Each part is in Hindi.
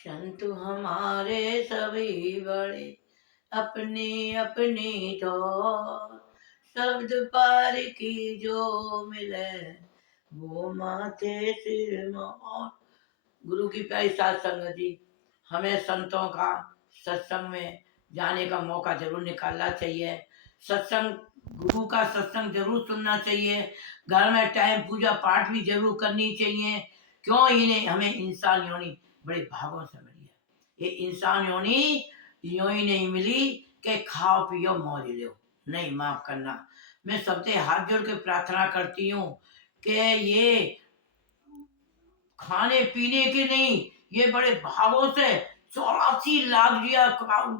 संत हमारे सभी बड़े अपनी अपनी ठोर, शब्द पार की जो मिले वो माथे सिर मोर। गुरु की प्यारी साध संगत जी, हमें संतों का सत्संग में जाने का मौका जरूर निकालना चाहिए। सत्संग, गुरु का सत्संग जरूर सुनना चाहिए। घर में टाइम पूजा पाठ भी जरूर करनी चाहिए। क्यों इन्हें हमें इंसान योनि बड़े भागों से मिली है। ये इंसान योनि यूं ही नहीं मिली कि खाओ पियो मौज लो। नहीं, माफ करना। मैं सबसे हाथ जोड़ के प्रार्थना करती हूँ कि ये खाने पीने के नहीं, ये बड़े भावों से 84 लाख जिया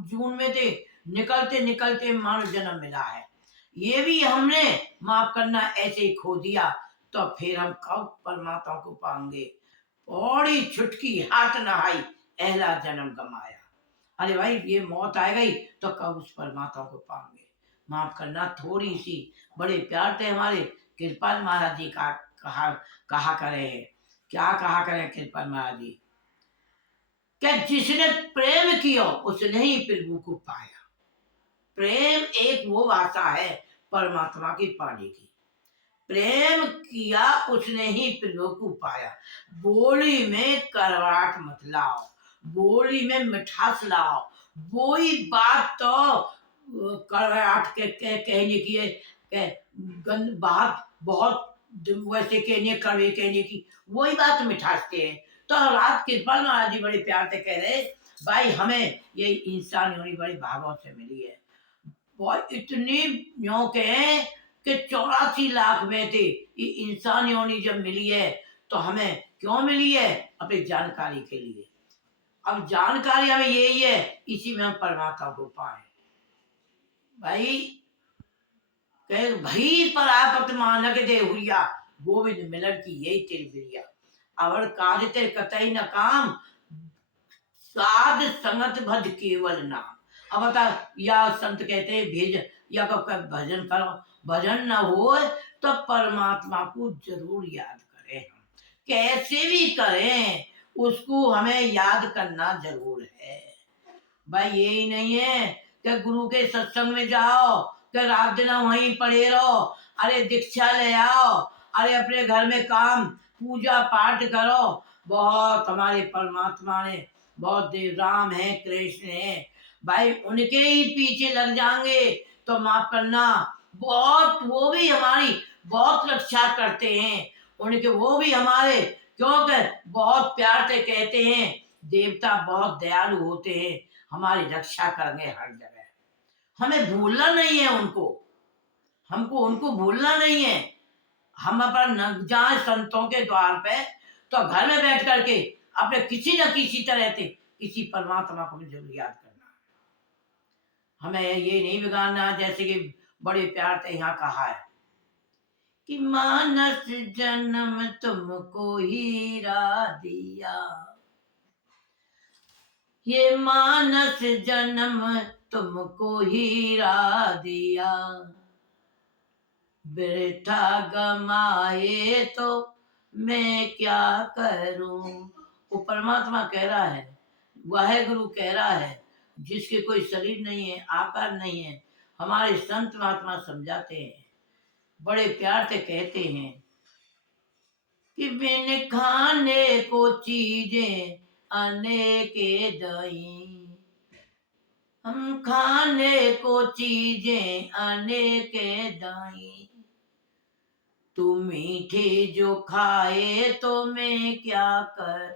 जून में थे, निकलते निकलते मानव जन्म मिला है। ये भी हमने, माफ करना, ऐसे ही खो दिया। तो फिर हम कब परमात्मा को पाएंगे। बड़ी छुटकी हाथ नहाई, पहला जन्म गमाया। अरे भाई, ये मौत आ गई तो कब उस परमात्मा को पाएंगे। माफ करना, थोड़ी सी बड़े प्यार से हमारे कृपाल महाराज जी का कहा करे है। क्या कहा करें कृपाल महाराज जी, क्या जिसने प्रेम किया उसने ही प्रभु को पाया। प्रेम एक वो भाषा है परमात्मा की पाने की। प्रेम किया उसने ही प्रभु को पाया। बोली में करवाट मत लाओ, बोली में मिठास लाओ। वही बात तो करवाट कहने की है गंद बात बहुत वैसे कहने, कड़वे कहने की, वही बात मिठास के है। तो रात कृपाल महाराज जी बड़े प्यार से कह रहे, भाई हमें ये इंसान होनी बड़ी भागों से मिली है। बहुत इतनी न्यों के हैं कि 84 लाख में थे। ये इंसान योनि जब मिली है तो हमें क्यों मिली है? अपनी जानकारी के लिए। अब जानकारी हमें यही है, इसी में हम परमात्मा को पाए। भाई कहे भई पर आपत मानक दे हुरिया, गोविंद मिलन की यही तिरबिरिया। अवर कार्य ते कतई न काम, साध संगत भज केवल नाम। अब बता, या संत कहते हैं भेज या कब भजन करो, भजन न हो तो परमात्मा को जरूर याद करें। हम कैसे भी करें, उसको हमें याद करना जरूर है। भाई यही नहीं है कि गुरु के सत्संग में जाओ, कि रात दिन वहीं पड़े रहो। अरे दीक्षा ले आओ, अरे अपने घर में काम पूजा पाठ करो। बहुत हमारे परमात्मा ने, बहुत देव राम है, कृष्ण है, भाई उनके ही पीछे लग जाएंगे तो माफ करना, बहुत वो भी हमारी बहुत रक्षा करते हैं। उनके वो भी हमारे, क्योंकि बहुत प्यार से कहते हैं देवता बहुत दयालु होते हैं, हमारी रक्षा करेंगे हर जगह। हमें भूलना नहीं है उनको, हमको उनको भूलना नहीं है। हम अपन न जाए संतों के द्वार पे तो घर में बैठ करके अपने किसी न किसी तरह से किसी परमात्मा को जरूर याद करना। हमें ये नहीं बिगाड़ना, जैसे कि बड़े प्यार से यहाँ कहा है कि मानस जन्म तुमको हीरा दिया, ये मानस जन्म तुमको हीरा दिया, वृथा गमाए तो मैं क्या करूं। वो परमात्मा कह रहा है, वह गुरु कह रहा है जिसके कोई शरीर नहीं है, आकार नहीं है। हमारे संत महात्मा समझाते हैं, बड़े प्यार से कहते हैं कि बिन खाने को चीजें अनेके दई, हम खाने को चीजें अनेके दाई, तू मीठे जो खाए तो मैं क्या कर,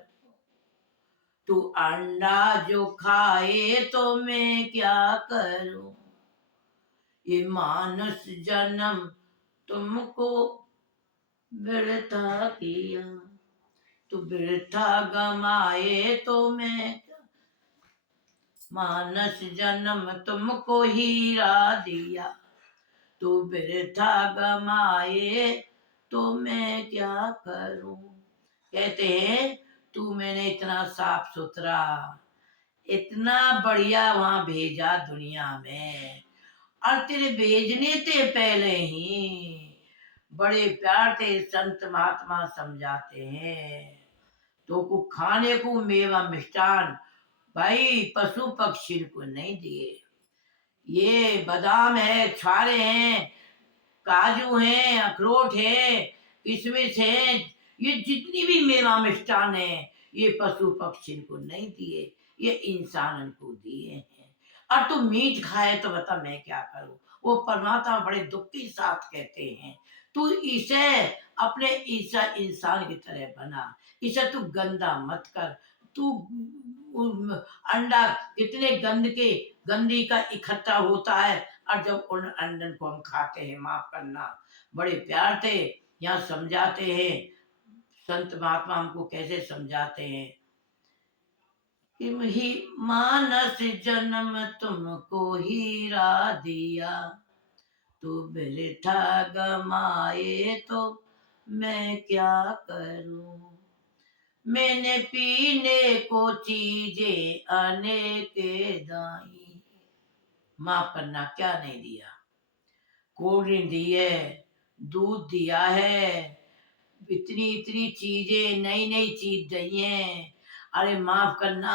तू अंडा जो खाए तो मैं क्या करूं। ये मानस जन्म तुमको वृथा किया, तू वृथा गमाए तो मैं, मानस जन्म तुमको हीरा दिया, तू वृथा गमाए तो मैं क्या करूं। कहते हैं तू मैंने इतना साफ सुथरा, इतना बढ़िया वहां भेजा दुनिया में, और तेरे भेजने से पहले ही बड़े प्यार से संत महात्मा समझाते हैं तो को खाने को मेवा मिष्टान भाई पशु पक्षी को नहीं दिए। ये बादाम है, छुआरे हैं, काजू हैं, अखरोट है, किशमिश है, ये जितनी भी मेवा मिष्टान है ये पशु पक्षी को नहीं दिए, ये इंसान को दिए हैं। और तू मीट खाए तो बता मैं क्या करूं। वो परमात्मा बड़े दुख के साथ कहते हैं तू इसे अपने ईसा इंसान की तरह बना, इसे तू गंदा मत कर। तू अंडा कितने गंदी का इकट्ठा होता है, और जब उन अंडन को हम खाते हैं, माफ करना, बड़े प्यार से यहाँ समझाते हैं संत महात्मा हमको कैसे समझाते हैं कि ही मानस जन्म तुमको हीरा दिया, तो बिरथा गमाए तो मैं क्या करूं। मैंने पीने को चीजें अनेक दाई, माफ करना क्या नहीं दिया। कोल्ड ड्रिंक दी है, दूध दिया है, इतनी इतनी चीजें नई नई चीज दी है। अरे माफ करना,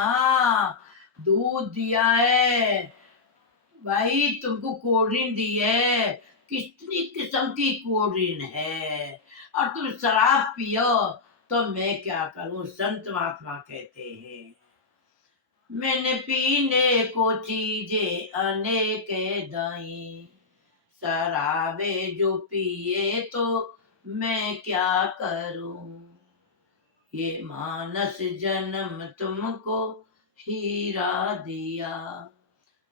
दूध दिया है भाई, तुमको कोल्ड ड्रिंक दी है, कितनी किस्म की कोल्ड ड्रिंक है, और तुम शराब पियो तो मैं क्या करूं। संत महात्मा कहते हैं मैंने पीने को चीजें अनेक दाई, शराबे जो पिए तो मैं क्या करूं। ये मानस जन्म तुमको हीरा दिया,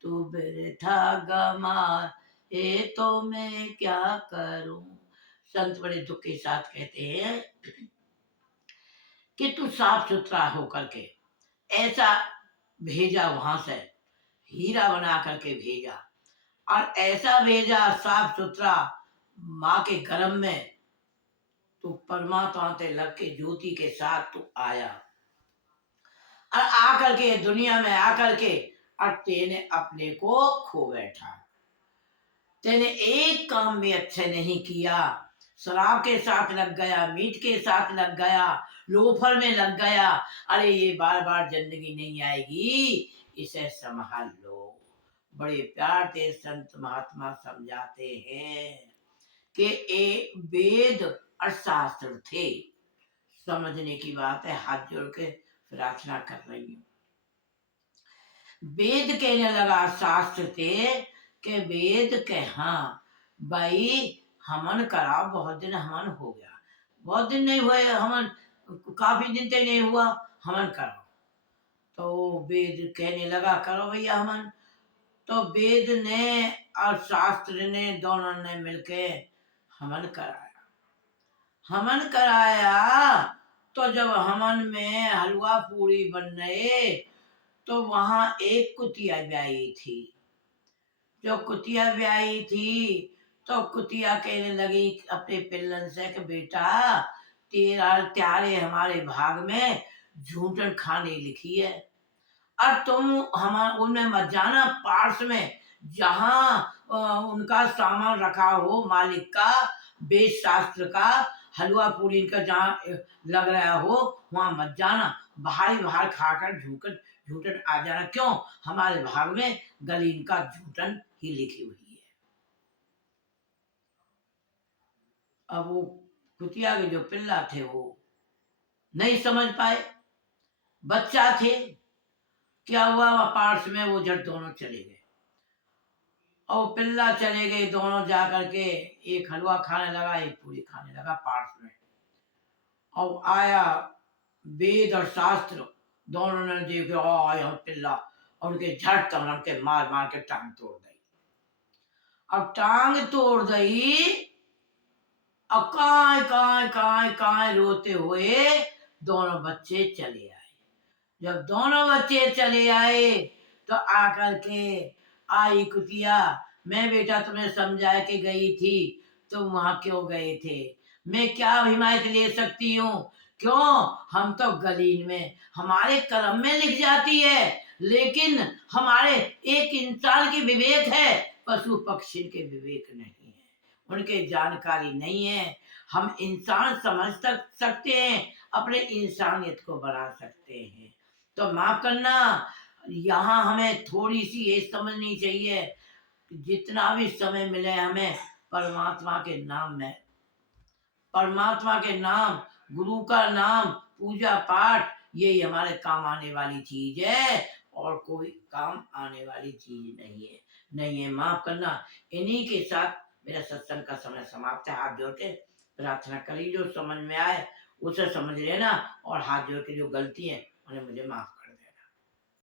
तू बिरथा गमा ये तो मैं क्या करूं। संत बड़े दुख के साथ कहते हैं कि तू साफ सुथरा होकर के ऐसा भेजा, वहां से हीरा बना करके भेजा, और ऐसा भेजा साफ सुथरा माँ के गर्भ में, तू परमात्मा से लग के ज्योति के साथ तू आया, और आकर के दुनिया में आकर के और तेने अपने को खो बैठा। तेने एक काम भी अच्छे नहीं किया, शराब के साथ लग गया, मीट के साथ लग गया, लोफर में लग गया। अरे ये बार बार जिंदगी नहीं आएगी, इसे संभाल लो। बड़े प्यार से संत महात्मा समझाते हैं कि ए वेद और शास्त्र थे। समझने की बात है, हाथ जोड़ के प्रार्थना कर रही हूँ। वेद कहने लगा शास्त्र थे के वेद के हाँ भाई हमन करा, बहुत दिन हमन हो गया, बहुत दिन नहीं हुए हमन, काफी दिन तक नहीं हुआ, हमन करो। तो वेद कहने लगा करो भैया हमन। तो वेद ने और शास्त्र ने दोनों ने मिलके हमन कराया। हमन कराया तो जब हमन में हलवा पूरी बन रहे तो वहां एक कुतिया ब्याई थी। जो कुतिया ब्याई थी तो कुतिया कहने लगी अपने पिल्लन से कि बेटा तेरा त्यारे हमारे भाग में झूठन खाने लिखी है, और तुम हम उनमें मत जाना, पार्स में जहाँ उनका सामान रखा हो मालिक का, वेद शास्त्र का, हलवा पूरी का जहाँ लग रहा हो वहां मत जाना, बाहर बाहर खाकर झूठन झूठन आ जाना। क्यों? हमारे भाग में गलीन का झूठन ही लिखी हुई है। अब वो कुतिया के जो पिल्ला थे वो नहीं समझ पाए, बच्चा थे। क्या हुआ, वहां पार्स में वो झट दोनों चले गए, और पिल्ला चले गए दोनों जाकर के, एक हलवा खाने लगा, एक पूरी खाने लगा पार्स में। और आया वेद और शास्त्र, दोनों ने देखा आया पिल्ला, और उनके झट उनके मार मार के टांग तोड़ दी। अब टांग तोड़ दी, अब काय काय काय काय रोते हुए दोनों बच्चे चले आए। जब दोनों बच्चे चले आए तो आकर के आई कुतिया, मैं बेटा तुम्हें समझा के गई थी, तुम वहां क्यों गए थे, मैं क्या हिमायत ले सकती हूँ। क्यों? हम तो गलीन में हमारे कलम में लिख जाती है, लेकिन हमारे एक इंसान की विवेक है, पशु पक्षी के विवेक नहीं है, उनके जानकारी नहीं है। हम इंसान समझ सकते हैं, अपने इंसानियत को बढ़ा सकते हैं। तो माफ करना, यहाँ हमें थोड़ी सी ये समझनी चाहिए कि जितना भी समय मिले हमें परमात्मा के नाम में, परमात्मा के नाम, गुरु का नाम, पूजा पाठ, यही हमारे काम आने वाली चीज है और कोई काम आने वाली चीज नहीं है। माफ करना, इन्हीं के साथ मेरा सत्संग का समय समाप्त है। हाथ जोड़ के प्रार्थना करी, जो समझ में आए उसे समझ लेना और हाथ जोड़ के जो गलती है उन्हें मुझे माफ